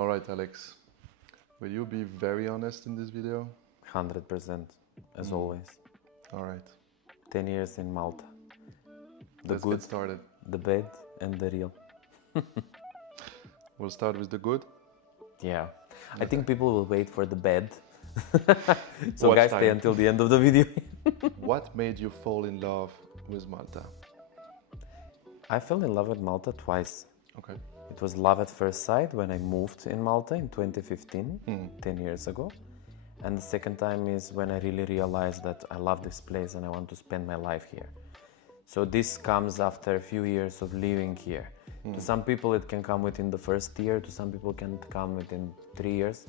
All right, Alex. Will you be very honest in this video? 100%, as always. All right. 10 years in Malta. The Let's good, get started. the bad, and the real. We'll start with the good. Yeah. I think people will wait for the bad. So Watch guys, stay time. until the end of the video. What made you fall in love with Malta? I fell in love with Malta twice. Okay. It was love at first sight when I moved in Malta in 2015, 10 years ago. And the second time is when I really realized that I love this place and I want to spend my life here. So this comes after a few years of living here. To some people it can come within the first year, to some people can come within 3 years.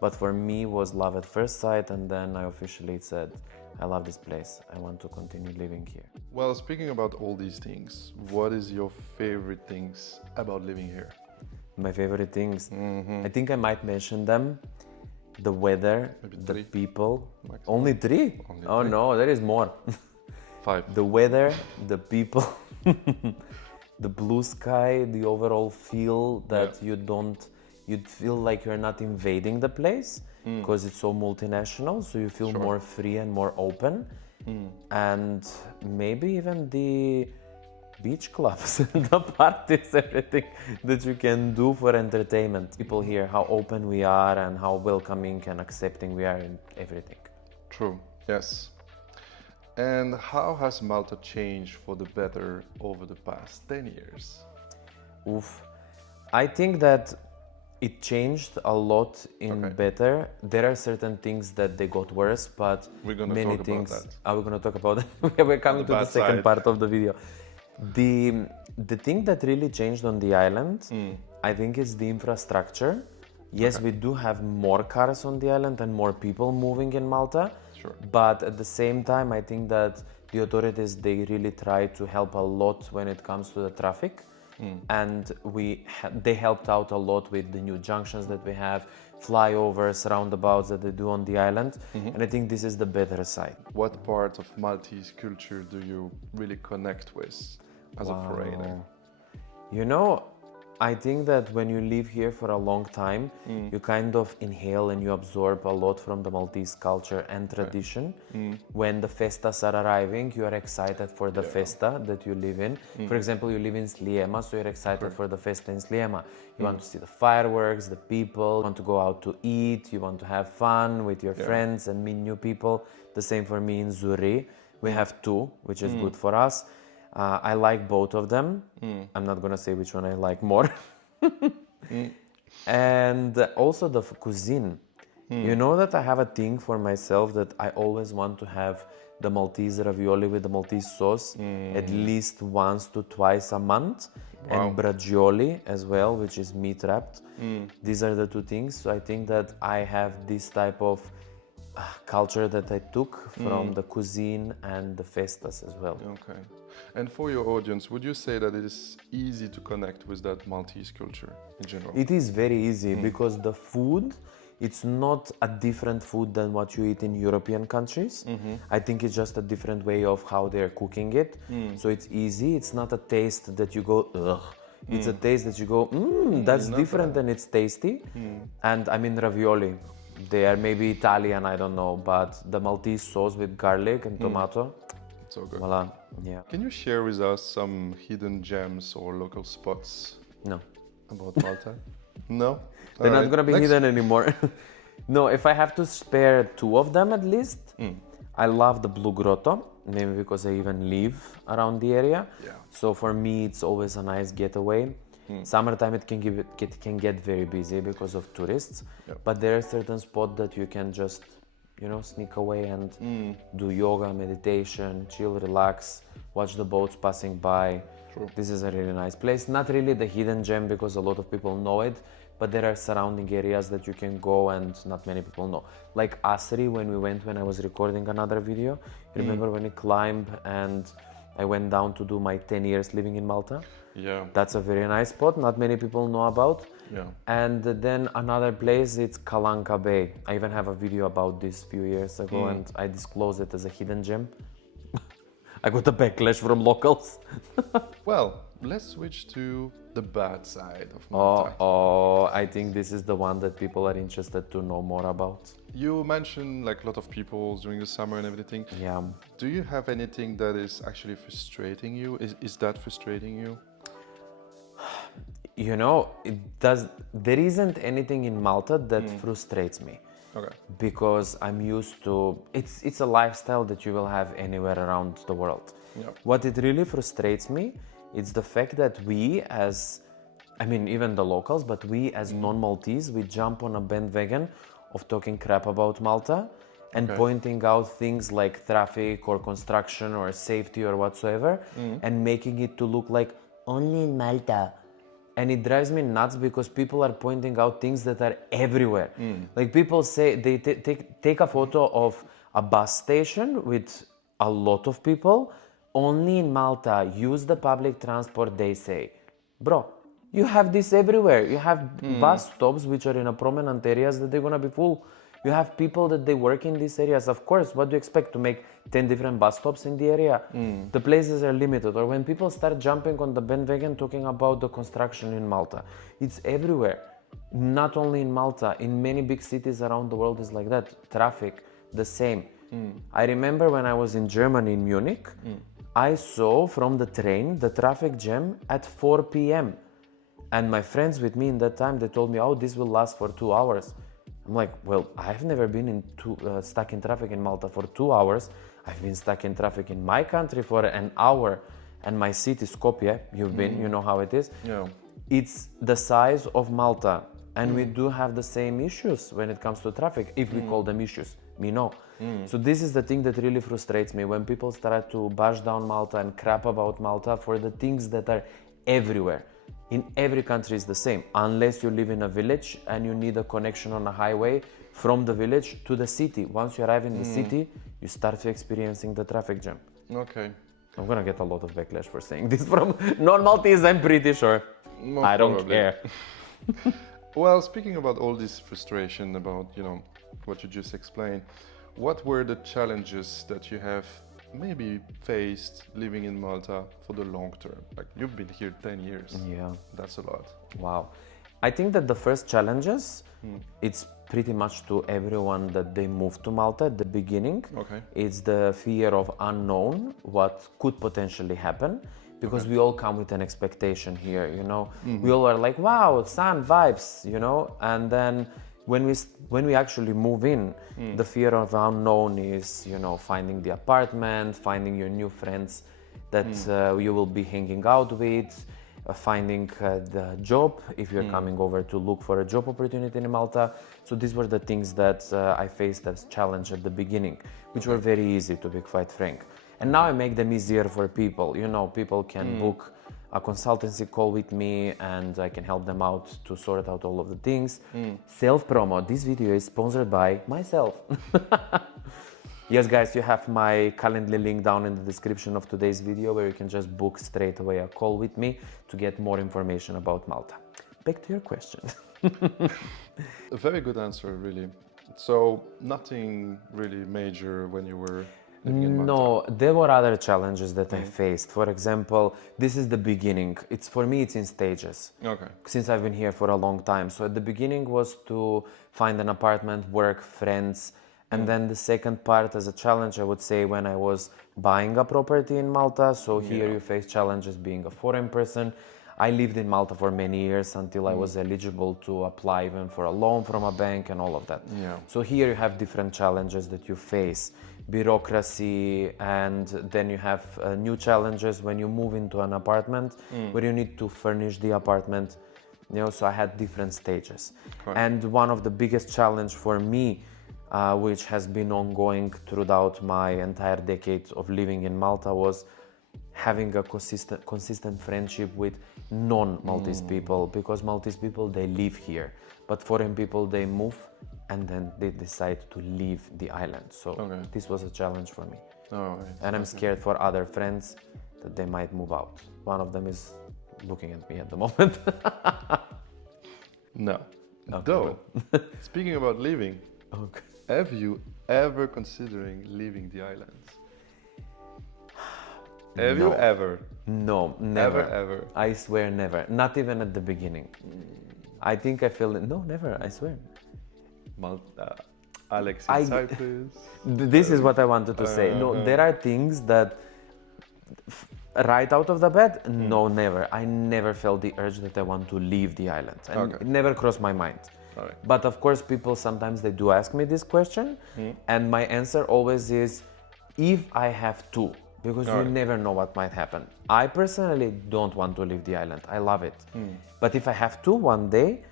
But for me it was love at first sight, and then I officially said, I love this place, I want to continue living here. Well, speaking about all these things, what is your favorite things about living here? My favorite things, I think I might mention them. The weather, Maybe the three. people. Maximum. Only three? Only Oh three. no, there is more. 5. The weather, the people, the blue sky, the overall feel that you'd feel like you're not invading the place because it's so multinational, so you feel more free and more open. And maybe even the beach clubs, the parties, everything that you can do for entertainment. People here, how open we are and how welcoming and accepting we are in everything. True. Yes. And how has Malta changed for the better over the past 10 years? Oof. I think that it changed a lot in better. There are certain things that they got worse, but We're gonna many talk things. about that. Are we gonna talk about it? We're coming to the bad second side. part of the video. The thing that really changed on the island, I think, is the infrastructure. Yes, we do have more cars on the island and more people moving in Malta. Sure. But at the same time, I think that the authorities, they really try to help a lot when it comes to the traffic. And they helped out a lot with the new junctions that we have, flyovers, roundabouts that they do on the island. And I think this is the better side. What part of Maltese culture do you really connect with as a foreigner? You know, I think that when you live here for a long time, you kind of inhale and you absorb a lot from the Maltese culture and tradition. When the festas are arriving, you are excited for the festa that you live in. For example, you live in Sliema, so you're excited for the festa in Sliema. You want to see the fireworks, the people, you want to go out to eat, you want to have fun with your friends and meet new people. The same for me in Zuri. We have two, which is good for us. I like both of them. I'm not gonna say which one I like more. And also the cuisine. You know that I have a thing for myself that I always want to have the Maltese ravioli with the Maltese sauce at least once to twice a month. And bracioli as well, which is meat wrapped. These are the two things. So I think that I have this type of culture that I took from the cuisine and the festas as well. Okay. And for your audience, would you say that it is easy to connect with that Maltese culture in general? It is very easy because the food, it's not a different food than what you eat in European countries. I think it's just a different way of how they're cooking it. So it's easy. It's not a taste that you go, ugh. It's a taste that you go, that's different and it's tasty. And I mean ravioli. They are maybe Italian, I don't know, but the Maltese sauce with garlic and tomato, So good. voila, yeah. Can you share with us some hidden gems or local spots No, about Malta? No? they're not Alright, gonna be next. hidden anymore. No, if I have to spare two of them at least, I love the Blue Grotto, maybe because I even live around the area. Yeah. So for me, it's always a nice getaway. Summertime it can get very busy because of tourists, but there are certain spots that you can just, you know, sneak away and do yoga, meditation, chill, relax, watch the boats passing by. True. This is a really nice place. Not really the hidden gem because a lot of people know it, but there are surrounding areas that you can go and not many people know. Like Asri, when I was recording another video, remember when we climbed and I went down to do my 10 years living in Malta? Yeah. That's a very nice spot, not many people know about. Yeah. And then another place, it's Kalanka Bay. I even have a video about this few years ago and I disclosed it as a hidden gem. I got a backlash from locals. Well, let's switch to the bad side of Oh, Malta. I think this is the one that people are interested to know more about. You mentioned like a lot of people during the summer and everything. Yeah. Do you have anything that is actually frustrating you? Is that frustrating you? You know, there isn't anything in Malta that frustrates me. Okay. Because I'm used to it's a lifestyle that you will have anywhere around the world. Yeah. What it really frustrates me is the fact that we as I mean even the locals, but we as non-Maltese, we jump on a bandwagon of talking crap about Malta and Okay. pointing out things like traffic or construction or safety or whatsoever and making it to look like only in Malta. And it drives me nuts because people are pointing out things that are everywhere. Like people say they take a photo of a bus station with a lot of people. Only in Malta, use the public transport, they say. Bro, you have this everywhere. You have bus stops which are in a prominent areas that they're gonna be full. You have people that they work in these areas. Of course, what do you expect to make 10 different bus stops in the area? The places are limited. Or when people start jumping on the bandwagon talking about the construction in Malta, it's everywhere. Not only in Malta, in many big cities around the world is like that. Traffic, the same. I remember when I was in Germany, in Munich, I saw from the train the traffic jam at 4 p.m. And my friends with me in that time, they told me, oh, this will last for 2 hours. I'm like, well, I've never been stuck in traffic in Malta for 2 hours. I've been stuck in traffic in my country for an hour. And my city, Skopje, you've been, you know how it is. Yeah. It's the size of Malta. And we do have the same issues when it comes to traffic, if we call them issues. Me, no. So this is the thing that really frustrates me, when people start to bash down Malta and crap about Malta for the things that are everywhere. In every country is the same, unless you live in a village and you need a connection on a highway from the village to the city. Once you arrive in the city, you start experiencing the traffic jam. Okay. I'm gonna get a lot of backlash for saying this from non-Maltese, I'm pretty sure. Most I don't probably. care. Well, speaking about all this frustration about, what you just explained, what were the challenges that you have maybe faced living in Malta for the long term? Like you've been here 10 years. Yeah. That's a lot. Wow. I think that the first challenges, it's pretty much to everyone that they moved to Malta at the beginning. Okay. It's the fear of unknown, what could potentially happen, because we all come with an expectation here, We all are like, wow, sun vibes, and then when we actually move in, the fear of unknown is, finding the apartment, finding your new friends that you will be hanging out with, finding the job if you're coming over to look for a job opportunity in Malta. So these were the things that I faced as challenge at the beginning, which were very easy, to be quite frank. And now I make them easier for people. People can book a consultancy call with me and I can help them out to sort out all of the things. Self-promo. This video is sponsored by myself. Yes, guys, you have my Calendly link down in the description of today's video, where you can just book straight away a call with me to get more information about Malta. Back to your question. A very good answer, really. So nothing really major when you were living in Malta? No, there were other challenges that I faced. For example, this is the beginning. For me, it's in stages. Okay. Since I've been here for a long time. So at the beginning was to find an apartment, work, friends. And then the second part as a challenge, I would say, when I was buying a property in Malta. So here you face challenges being a foreign person. I lived in Malta for many years until I was eligible to apply even for a loan from a bank and all of that. Yeah. So here you have different challenges that you face. Bureaucracy, and then you have new challenges when you move into an apartment where you need to furnish the apartment. So I had different stages. Okay. And one of the biggest challenge for me, which has been ongoing throughout my entire decade of living in Malta, was having a consistent friendship with non-Maltese people, because Maltese people, they live here, but foreign people, they move and then they decide to leave the island. So this was a challenge for me. All right. And I'm scared for other friends that they might move out. One of them is looking at me at the moment. No. Okay, Though, speaking about leaving, Okay. have you ever considering leaving the islands? Have you ever? No, never. Ever? I swear never. Not even at the beginning. I think I feel it. No, never. I swear. Malta, Alex in Cyprus. This is what I wanted to say. No, there are things that right out of the bed, no, never. I never felt the urge that I want to leave the island. And it never crossed my mind. Alright. But of course, people sometimes they do ask me this question, and my answer always is, if I have to, because you never know what might happen. I personally don't want to leave the island. I love it. But if I have to one day,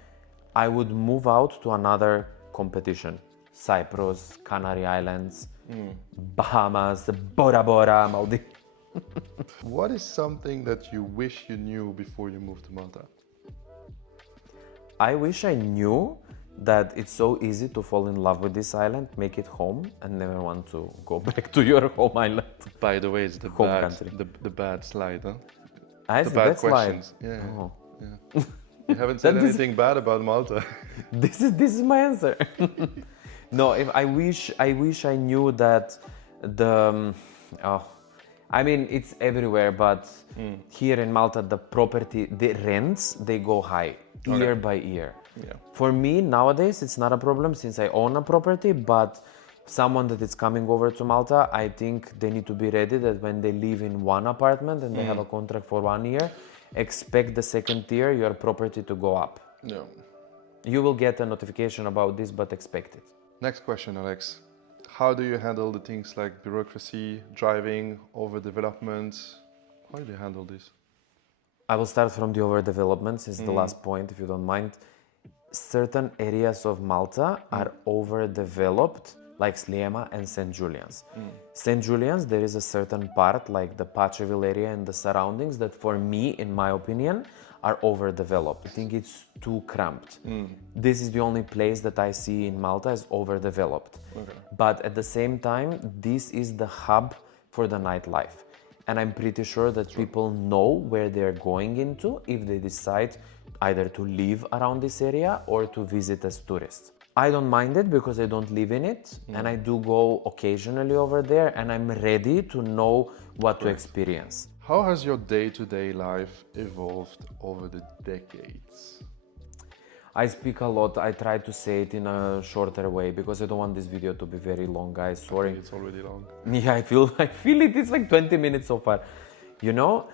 I would move out to another competition. Cyprus, Canary Islands, Bahamas, Bora Bora, Maldives. What is something that you wish you knew before you moved to Malta? I wish I knew that it's so easy to fall in love with this island, make it home, and never want to go back to your home island. By the way, it's the Home bad, country. the bad slide, huh? The bad slide. questions. Yeah. Oh. Yeah. You haven't said anything bad about Malta. This is my answer. No, if I wish I knew that the I mean it's everywhere, but here in Malta the rents they go high year by year. Yeah. For me nowadays it's not a problem since I own a property, but someone that is coming over to Malta, I think they need to be ready that when they live in one apartment and they have a contract for 1 year, expect the second year your property to go up. Yeah. You will get a notification about this, but expect it. Next question, Alex. How do you handle the things like bureaucracy, driving, overdevelopment? How do you handle this? I will start from the overdevelopment since the last point, if you don't mind. Certain areas of Malta are overdeveloped, like Sliema and St. Julian's. St. Julian's, there is a certain part, like the Pacheville area and the surroundings, that for me, in my opinion, are overdeveloped. I think it's too cramped. This is the only place that I see in Malta is overdeveloped. But at the same time, this is the hub for the nightlife. And I'm pretty sure that people know where they're going into if they decide either to live around this area or to visit as tourists. I don't mind it because I don't live in it, and I do go occasionally over there, and I'm ready to know what to experience. How has your day-to-day life evolved over the decades? I speak a lot. I try to say it in a shorter way because I don't want this video to be very long, guys. Sorry. It's already long. Yeah, I feel it. It's like 20 minutes so far. You know,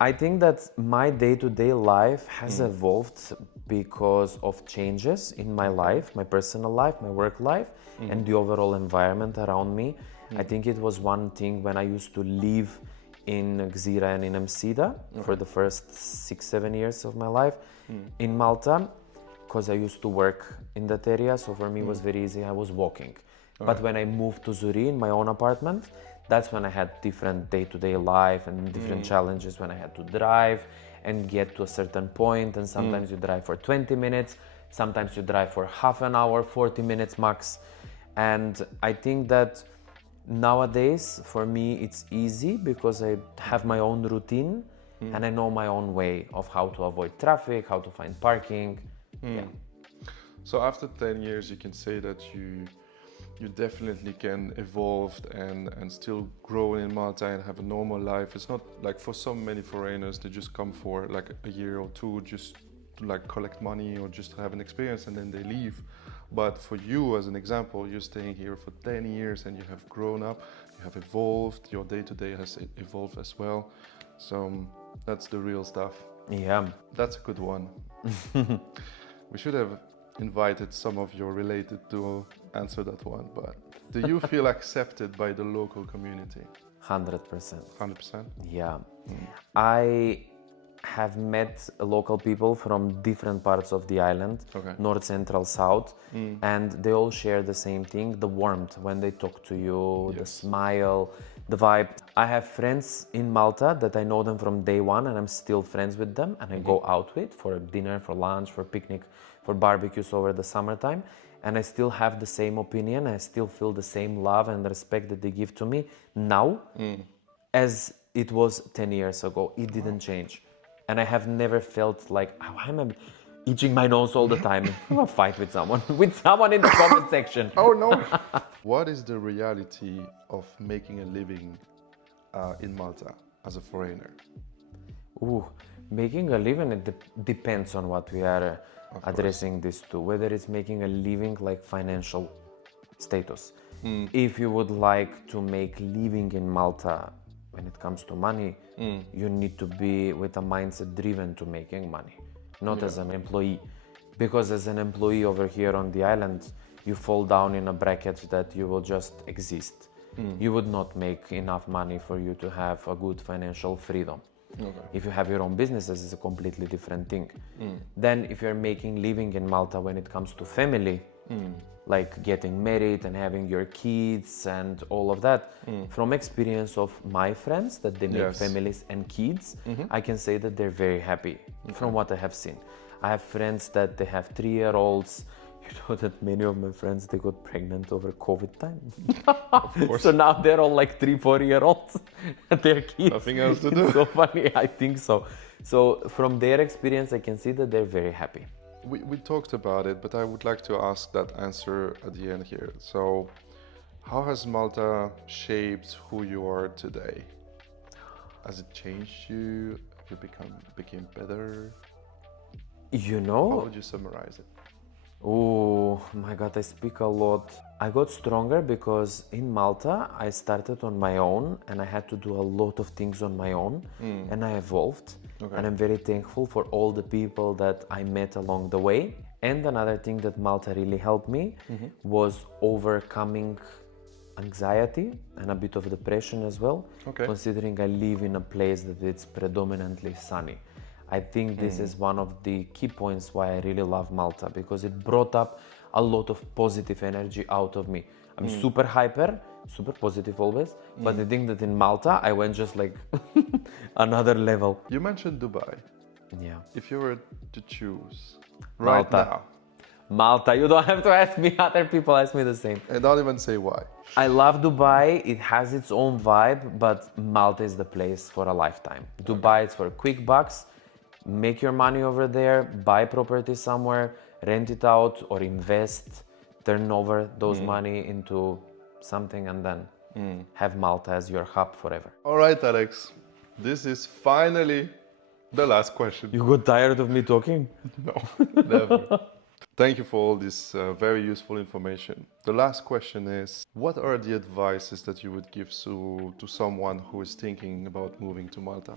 I think that my day-to-day life has evolved because of changes in my life, my personal life, my work life, and the overall environment around me. I think it was one thing when I used to live in Gzira and in Amsida for the first 6-7 years of my life in Malta, because I used to work in that area, so for me it was very easy. I was walking. But when I moved to Zuri in my own apartment, that's when I had different day-to-day life and different challenges when I had to drive and get to a certain point, and sometimes you drive for 20 minutes, sometimes you drive for half an hour, 40 minutes max. And I think that nowadays for me it's easy because I have my own routine and I know my own way of how to avoid traffic, how to find parking. Yeah. So after 10 years you can say that you definitely can evolve and still grow in Malta and have a normal life. It's not like for so many foreigners, they just come for like a year or two just to like collect money or just have an experience and then they leave. But for you, as an example, you're staying here for 10 years and you have grown up, you have evolved, your day-to-day has evolved as well. So that's the real stuff. Yeah. That's a good one. We should have invited some of your related to answer that one, but do you feel accepted by the local community? 100%. 100%? Yeah. I have met local people from different parts of the island, north, central, south, and they all share the same thing, the warmth when they talk to you, the smile, the vibe. I have friends in Malta that I know them from day one and I'm still friends with them and I go out with for dinner, for lunch, for picnic, for barbecues over the summertime, and I still have the same opinion. I still feel the same love and respect that they give to me now as it was 10 years ago. It didn't change. And I have never felt like, oh, I'm itching my nose all the time. I'm a fight with someone in the comment section. Oh no! What is the reality of making a living in Malta? as a foreigner? Ooh, making a living, it depends on what we are addressing this to, whether it's making a living like financial status. If you would like to make living in Malta when it comes to money, you need to be with a mindset driven to making money, not as an employee. Because as an employee over here on the island, you fall down in a bracket that you will just exist. You would not make enough money for you to have a good financial freedom. Okay. If you have your own businesses, it's a completely different thing. Then if you're making living in Malta when it comes to family, like getting married and having your kids and all of that, from experience of my friends that they make families and kids, I can say that they're very happy from what I have seen. I have friends that they have 3-year-olds. You know that many of my friends, they got pregnant over COVID time. Of course. So now they're all like 3-4-year-olds and their kids. Nothing else to do. It's so funny, I think so. So from their experience, I can see that they're very happy. We talked about it, but I would like to ask that answer at the end here. So, how has Malta shaped who you are today? Has it changed you? Have you became better? You know, How would you summarize it? oh my God, I speak a lot. I got stronger because in Malta, I started on my own and I had to do a lot of things on my own and I evolved. Okay. And I'm very thankful for all the people that I met along the way. And another thing that Malta really helped me was overcoming anxiety and a bit of depression as well, considering I live in a place that it's predominantly sunny. I think this is one of the key points why I really love Malta, because it brought up a lot of positive energy out of me. I'm super hyper, super positive always, but I think that in Malta I went just like another level. You mentioned Dubai. Yeah. If you were to choose Malta. right now, Malta, you don't have to ask me, other people ask me the same. and don't even say why. I love Dubai, it has its own vibe, but Malta is the place for a lifetime. Dubai is for quick bucks. Make your money over there, buy property somewhere, rent it out or invest, turn over those money into something and then have Malta as your hub forever. All right, Alex, this is finally the last question. You got tired of me talking? No, never. Thank you for all this very useful information. The last question is, what are the advices that you would give to someone who is thinking about moving to Malta?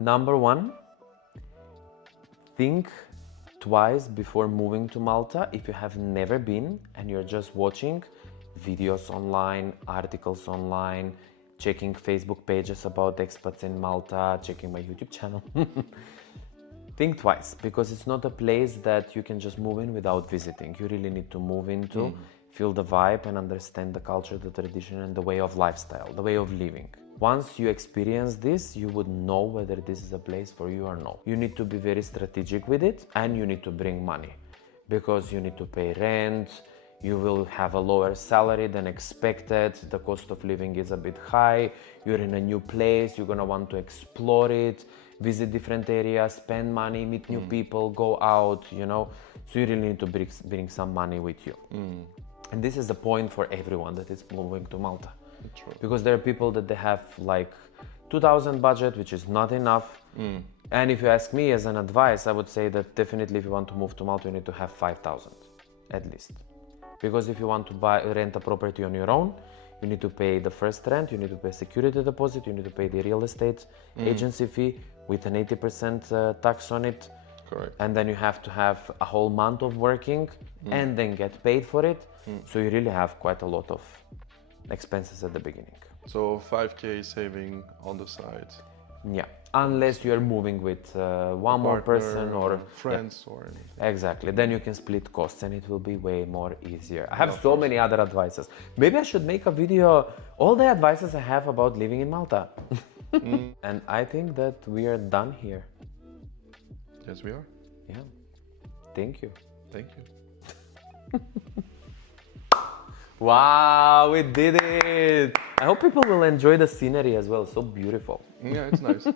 Number one, think twice before moving to Malta if you have never been and you're just watching videos online, articles online, checking Facebook pages about expats in Malta, checking my YouTube channel. Think twice, because it's not a place that you can just move in without visiting. You really need to move into, feel the vibe and understand the culture, the tradition and the way of lifestyle, the way of living. Once you experience this, you would know whether this is a place for you or no. You need to be very strategic with it and you need to bring money, because you need to pay rent, you will have a lower salary than expected, the cost of living is a bit high, you're in a new place, you're gonna want to explore it, visit different areas, spend money, meet new people, go out, you know. So you really need to bring some money with you. And this is the point for everyone that is moving to Malta. True. Because there are people that they have like 2,000 budget, which is not enough. And if you ask me as an advice, I would say that definitely if you want to move to Malta, you need to have 5,000 at least. Because if you want to rent a property on your own, you need to pay the first rent, you need to pay security deposit, you need to pay the real estate agency fee with an 80% tax on it. Correct. And then you have to have a whole month of working and then get paid for it. So you really have quite a lot of expenses at the beginning. So 5K saving on the side. Yeah, unless you are moving with one more person or friends or anything. Exactly, then you can split costs and it will be way more easier. I have so many other advices. Maybe I should make a video, all the advices I have about living in Malta. And I think that we are done here. Yes, we are. Yeah, thank you. Thank you. Wow, we did it! I hope people will enjoy the scenery as well, so beautiful. Yeah, it's nice.